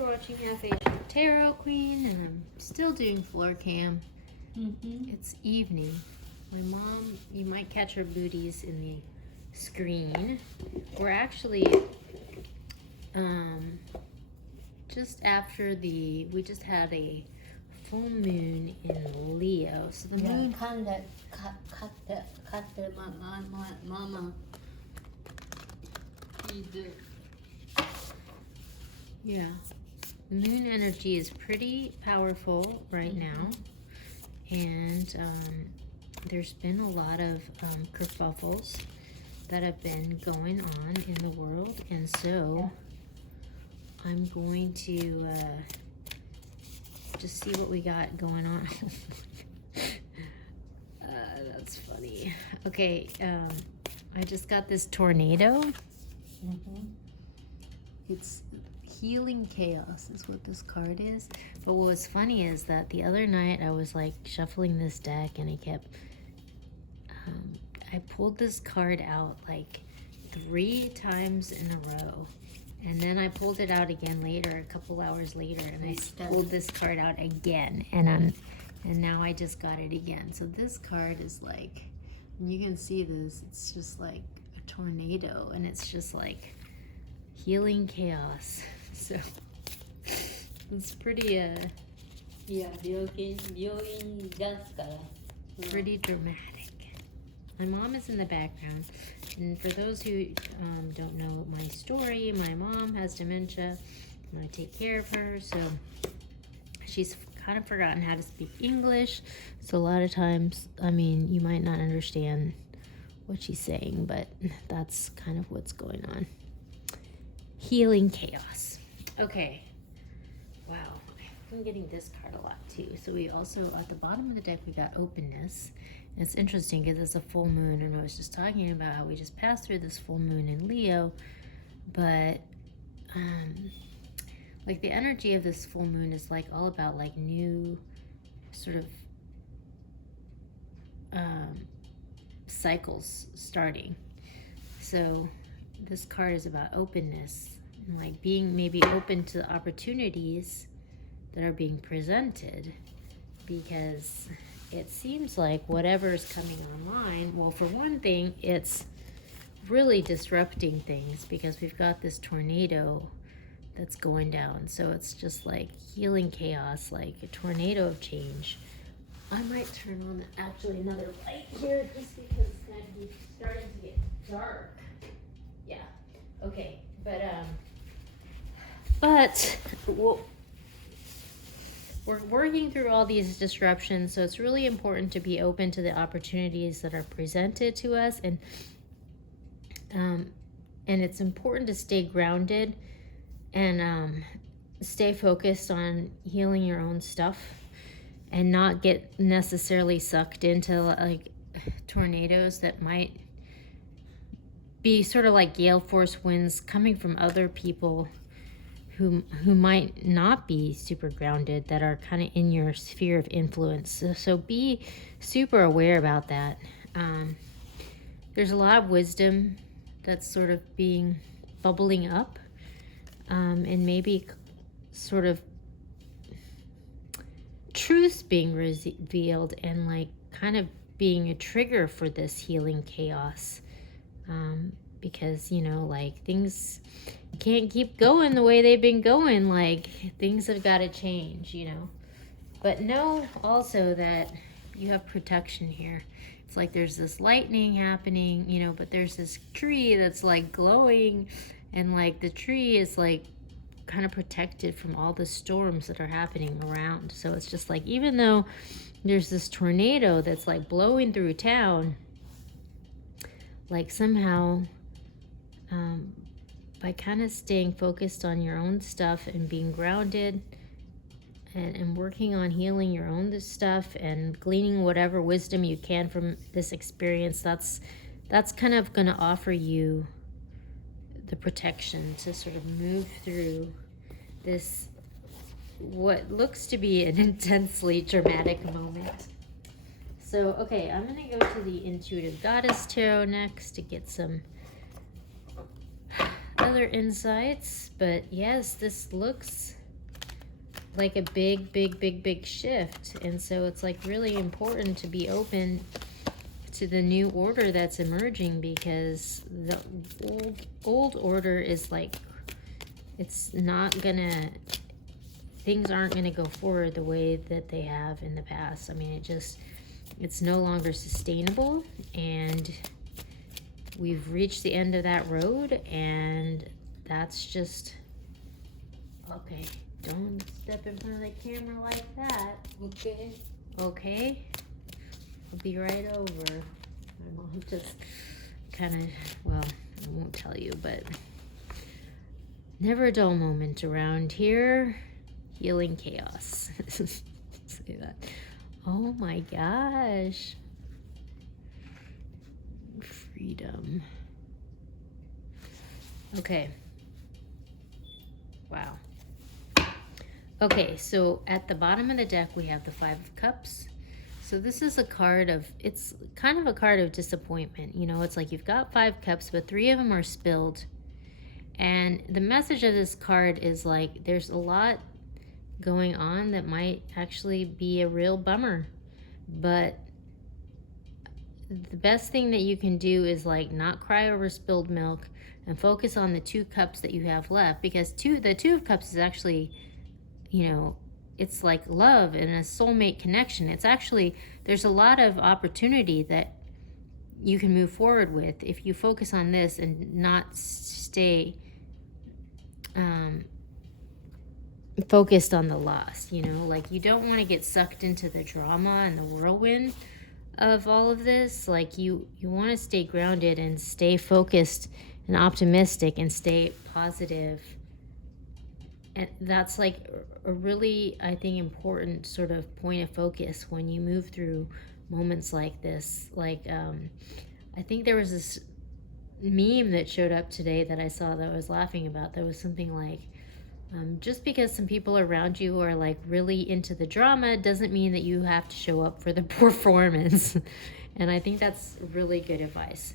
you're watching Half Asian Tarot Queen, and I'm still doing floor cam. It's evening. My mom, you might catch her booties in the screen. We're actually just after we just had a full moon in Leo. So the moon kind of cut the mama. Yeah, the moon energy is pretty powerful right now, and there's been a lot of kerfuffles that have been going on in the world, and so I'm going to just see what we got going on. That's funny. Okay, I just got this tornado. It's Healing Chaos is what this card is. But what was funny is that the other night I was like shuffling this deck, and I kept I pulled this card out like 3 times in a row, and then I pulled it out again later, a couple hours later, and I pulled this card out again, and now I just got it again. So this card is like, you can see this, it's just like a tornado, and it's just like Healing Chaos. So it's pretty pretty dramatic. My mom is in the background, and for those who don't know my story, my mom has dementia, and I take care of her, so she's kind of forgotten how to speak English, so a lot of times, I mean, you might not understand what she's saying, but that's kind of what's going on. Healing Chaos. Okay. Wow. I've been getting this card a lot too. So we also, at the bottom of the deck, we got Openness. And it's interesting because it's a full moon, and I was just talking about how we just passed through this full moon in Leo, but like the energy of this full moon is like all about like new sort of cycles starting. So this card is about openness and like being maybe open to the opportunities that are being presented, because it seems like whatever's coming online, well, for one thing, it's really disrupting things because we've got this tornado that's going down. So it's just like healing chaos, like a tornado of change. I might turn on actually another light here just because it's going to be starting to get dark. Yeah. Okay. But we're working through all these disruptions, so it's really important to be open to the opportunities that are presented to us, and it's important to stay grounded and stay focused on healing your own stuff and not get necessarily sucked into like tornadoes that might be sort of like gale force winds coming from other people who might not be super grounded, that are kind of in your sphere of influence. So be super aware about that. There's a lot of wisdom that's sort of bubbling up, and maybe sort of truths being revealed, and like kind of being a trigger for this healing chaos. Because, you know, like things can't keep going the way they've been going. Like things have got to change, you know. But know also that you have protection here. It's like there's this lightning happening, you know, but there's this tree that's like glowing, and like the tree is like kind of protected from all the storms that are happening around. So it's just like, even though there's this tornado that's like blowing through town, like somehow by kind of staying focused on your own stuff and being grounded and working on healing your own stuff and gleaning whatever wisdom you can from this experience, that's kind of going to offer you the protection to sort of move through this, what looks to be an intensely dramatic moment. So, okay, I'm going to go to the Intuitive Goddess Tarot next to get some other insights. But yes, this looks like a big shift. And so it's like really important to be open to the new order that's emerging, because the old order is like, it's not gonna, things aren't gonna go forward the way that they have in the past. I mean, it's no longer sustainable, and we've reached the end of that road, and that's just, okay, don't step in front of the camera like that. Okay, I'll be right over. My mom just kind of, well, I won't tell you, but never a dull moment around here. Healing chaos. Say that. Oh my gosh. Freedom. Okay. Wow. Okay, so at the bottom of the deck we have the Five of Cups. So this is a card of, it's kind of a card of disappointment. You know, it's like you've got 5 cups, but 3 of them are spilled. And the message of this card is like, there's a lot going on that might actually be a real bummer. But the best thing that you can do is like not cry over spilled milk and focus on the 2 cups that you have left. Because the 2 of Cups is actually, you know, it's like love and a soulmate connection. It's actually, there's a lot of opportunity that you can move forward with if you focus on this and not stay focused on the loss. You know, like, you don't want to get sucked into the drama and the whirlwind of all of this. Like, you want to stay grounded and stay focused and optimistic and stay positive. And that's like a really, I think, important sort of point of focus when you move through moments like this. Like, I think there was this meme that showed up today that I saw that I was laughing about. There was something like, just because some people around you are like really into the drama doesn't mean that you have to show up for the performance. And I think that's really good advice.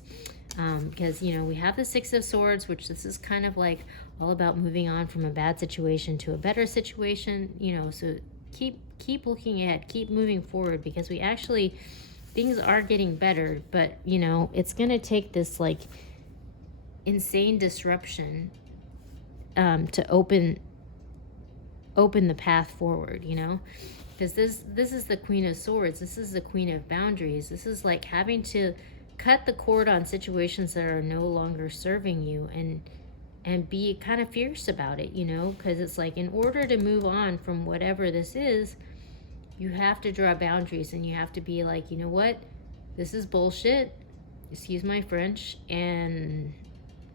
Because, you know, we have the 6 of Swords, which this is kind of like all about moving on from a bad situation to a better situation, you know, so keep looking ahead, keep moving forward, because we actually, things are getting better, but, you know, it's going to take this like insane disruption to open the path forward, you know, because this is the Queen of Swords. This is the Queen of Boundaries. This is like having to cut the cord on situations that are no longer serving you, and be kind of fierce about it, you know, because it's like, in order to move on from whatever this is, you have to draw boundaries, and you have to be like, you know what, this is bullshit, excuse my French, and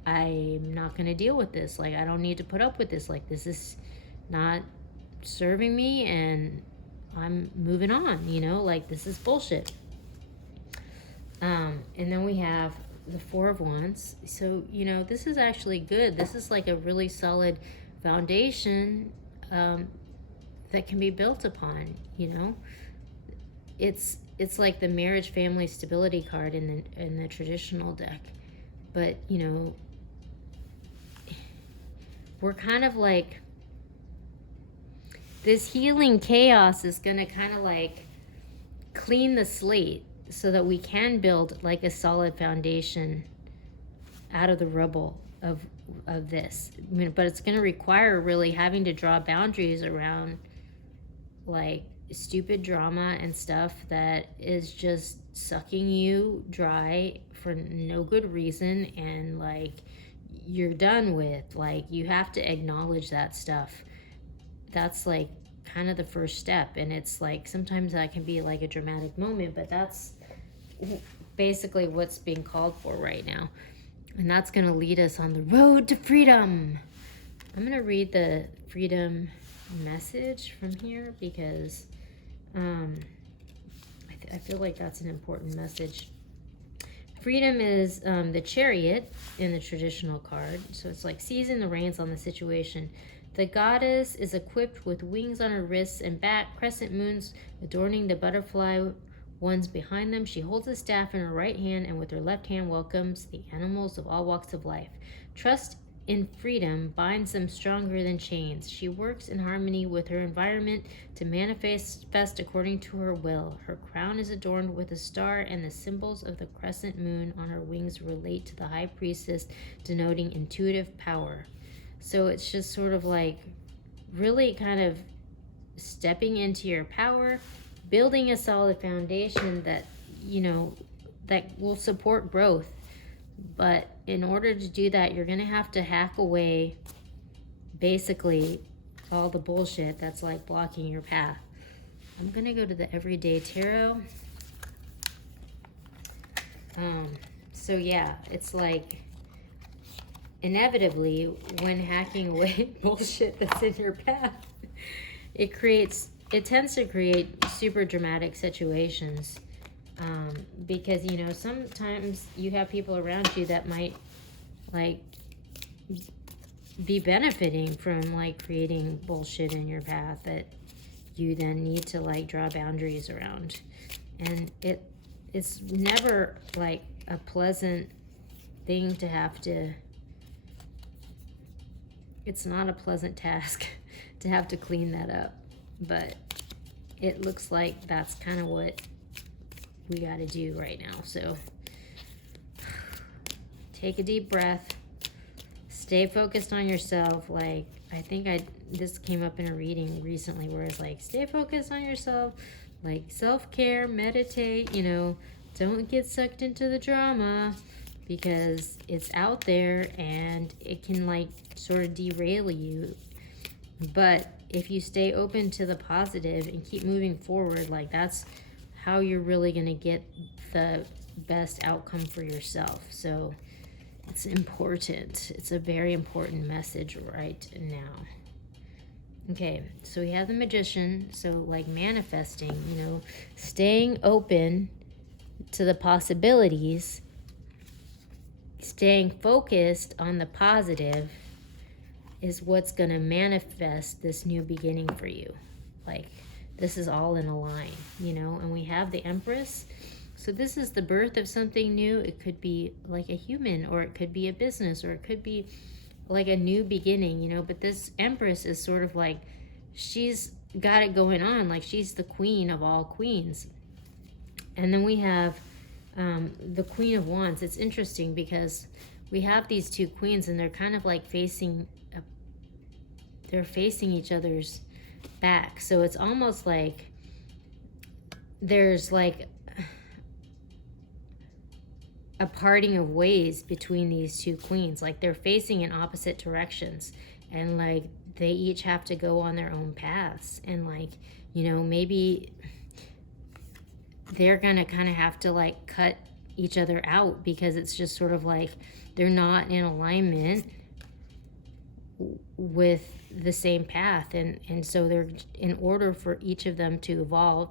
I'm not going to deal with this. Like, I don't need to put up with this. Like, this is not serving me, and I'm moving on, you know, like, this is bullshit. And then we have the 4 of Wands. So, you know, this is actually good. This is like a really solid foundation that can be built upon, you know. It's like the marriage, family, stability card in the traditional deck. But, you know, we're kind of like, this healing chaos is going to kind of like clean the slate, so that we can build like a solid foundation out of the rubble of this. I mean, but it's going to require really having to draw boundaries around like stupid drama and stuff that is just sucking you dry for no good reason, and like you're done with. Like, you have to acknowledge that stuff. That's like kind of the first step, and it's like sometimes that can be like a dramatic moment, but that's basically what's being called for right now, and that's going to lead us on the road to freedom. I'm going to read the freedom message from here, because I feel like that's an important message. Freedom is the Chariot in the traditional card, so it's like seizing the reins on the situation. The goddess is equipped with wings on her wrists and back, crescent moons adorning the butterfly ones behind them. She holds a staff in her right hand, and with her left hand welcomes the animals of all walks of life. Trust in freedom binds them stronger than chains. She works in harmony with her environment to manifest according to her will. Her crown is adorned with a star, and the symbols of the crescent moon on her wings relate to the high priestess, denoting intuitive power. So it's just sort of like really kind of stepping into your power, building a solid foundation that, that will support growth. But in order to do that, you're going to have to hack away basically all the bullshit that's like blocking your path. I'm going to go to the Everyday Tarot. So yeah, it's like inevitably when hacking away bullshit that's in your path, it tends to create super dramatic situations. Because sometimes you have people around you that might like be benefiting from like creating bullshit in your path that you then need to like draw boundaries around. And it's never like a pleasant thing to have to, it's not a pleasant task to have to clean that up, but it looks like that's kind of what we got to do right now. So take a deep breath, stay focused on yourself. Like I think this came up in a reading recently where it's like, stay focused on yourself, like self-care, meditate, don't get sucked into the drama because it's out there and it can like sort of derail you. But if you stay open to the positive and keep moving forward, like that's how you're really going to get the best outcome for yourself. So it's important. It's a very important message right now. Okay, so we have the Magician. So like manifesting, staying open to the possibilities, staying focused on the positive is what's going to manifest this new beginning for you. Like, this is all in a line, and we have the Empress. So this is the birth of something new. It could be like a human, or it could be a business, or it could be like a new beginning, but this Empress is sort of like, she's got it going on. Like she's the queen of all queens. And then we have the Queen of Wands. It's interesting because we have these two queens and they're kind of like facing each other's back. So it's almost like there's like a parting of ways between these two queens. Like they're facing in opposite directions and like they each have to go on their own paths. And like, maybe they're gonna kind of have to like cut each other out because it's just sort of like they're not in alignment with the same path, and so they're, in order for each of them to evolve,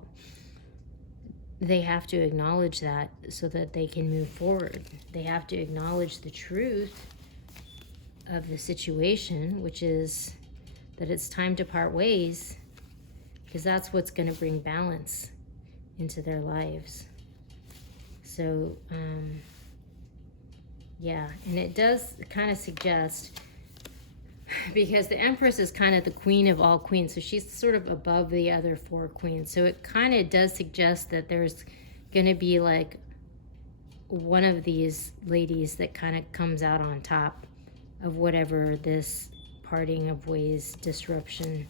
they have to acknowledge that so that they can move forward. They have to acknowledge the truth of the situation, which is that it's time to part ways, because that's what's going to bring balance into their lives. So yeah, and it does kind of suggest, because the Empress is kind of the queen of all queens, so she's sort of above the other four queens. So it kind of does suggest that there's going to be like one of these ladies that kind of comes out on top of whatever this parting of ways, disruption,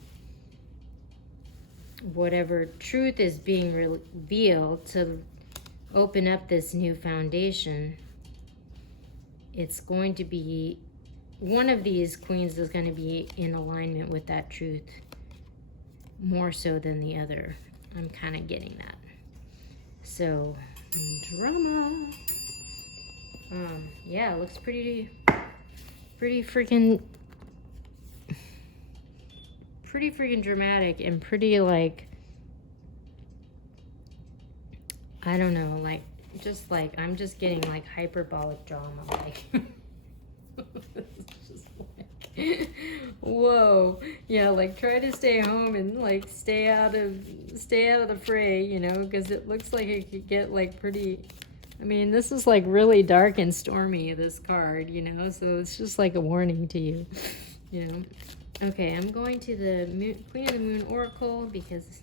whatever truth is being revealed to open up this new foundation. It's going to be, one of these queens is going to be in alignment with that truth more so than the other. I'm kind of getting that. So, drama. Yeah, it looks pretty freaking dramatic and pretty like, I don't know, like, just like, I'm just getting like hyperbolic drama, like. It's just like, whoa, yeah, like try to stay home and like stay out of the fray, because it looks like it could get like pretty I mean, this is like really dark and stormy, this card, you know, so it's just like a warning to you, you know. Okay, I'm going to the Queen of the Moon Oracle because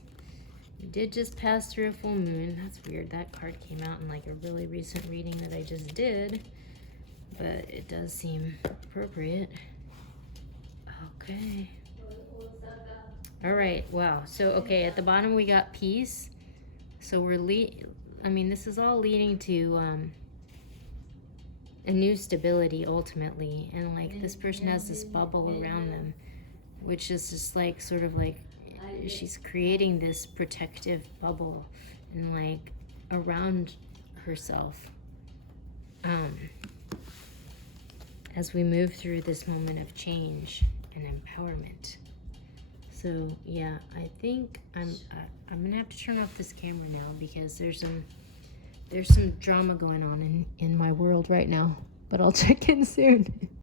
we did just pass through a full moon. That's weird. That card came out in like a really recent reading that I just did, but it does seem appropriate. Okay. All right, wow. So, okay, at the bottom we got peace. So we're I mean, this is all leading to a new stability ultimately. And like this person has this bubble around them, which is just like sort of like she's creating this protective bubble and like around herself as we move through this moment of change and empowerment. So yeah, I think I'm gonna have to turn off this camera now because there's some drama going on in my world right now. But I'll check in soon.